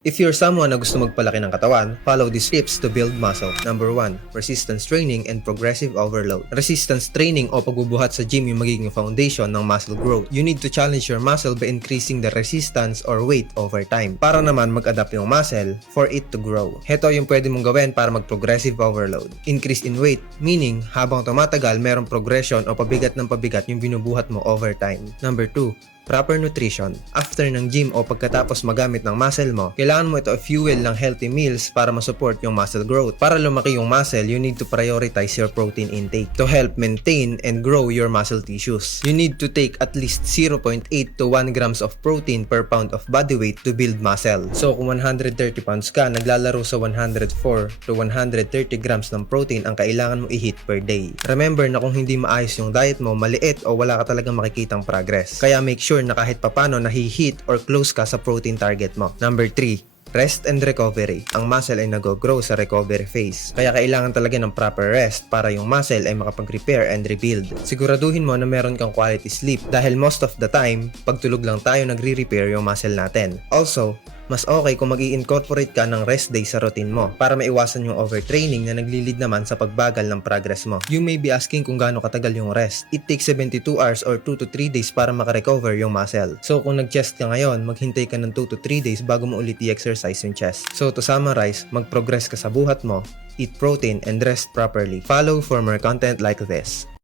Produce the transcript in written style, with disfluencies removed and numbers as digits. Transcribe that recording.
If you're someone na gusto magpalaki ng katawan, follow these tips to build muscle. Number 1. Resistance training and progressive overload. Resistance training o pagbubuhat sa gym yung magiging foundation ng muscle growth. You need to challenge your muscle by increasing the resistance or weight over time para naman mag-adapt yung muscle for it to grow. Heto yung pwede mong gawin para mag-progressive overload. Increase in weight, meaning habang tumatagal merong progression o pabigat ng pabigat yung binubuhat mo over time. Number 2. Proper nutrition. After ng gym o pagkatapos magamit ng muscle mo, kailangan mo ito i-fuel ng healthy meals para masupport yung muscle growth. Para lumaki yung muscle, you need to prioritize your protein intake to help maintain and grow your muscle tissues. You need to take at least 0.8 to 1 grams of protein per pound of body weight to build muscle. So kung 130 pounds ka, naglalaro sa 104 to 130 grams ng protein ang kailangan mo i-hit per day. Remember na kung hindi maayos yung diet mo, maliit o wala ka talagang makikitang progress. Kaya make sure na kahit papano nahi-hit or close ka sa protein target mo. Number 3. Rest and recovery. Ang muscle ay nag-grow sa recovery phase. Kaya kailangan talaga ng proper rest para yung muscle ay makapag-repair and rebuild. Siguraduhin mo na meron kang quality sleep dahil most of the time, pagtulog lang tayo nagre-repair yung muscle natin. Also, mas okay kung mag-i-incorporate ka ng rest day sa routine mo para maiwasan yung overtraining na naglilid naman sa pagbagal ng progress mo. You may be asking kung gaano katagal yung rest. It takes 72 hours or 2 to 3 days para makarecover yung muscle. So kung nag-chest ka ngayon, maghintay ka ng 2 to 3 days bago mo ulit i-exercise yung chest. So to summarize, mag-progress ka sa buhat mo, eat protein and rest properly. Follow for more content like this.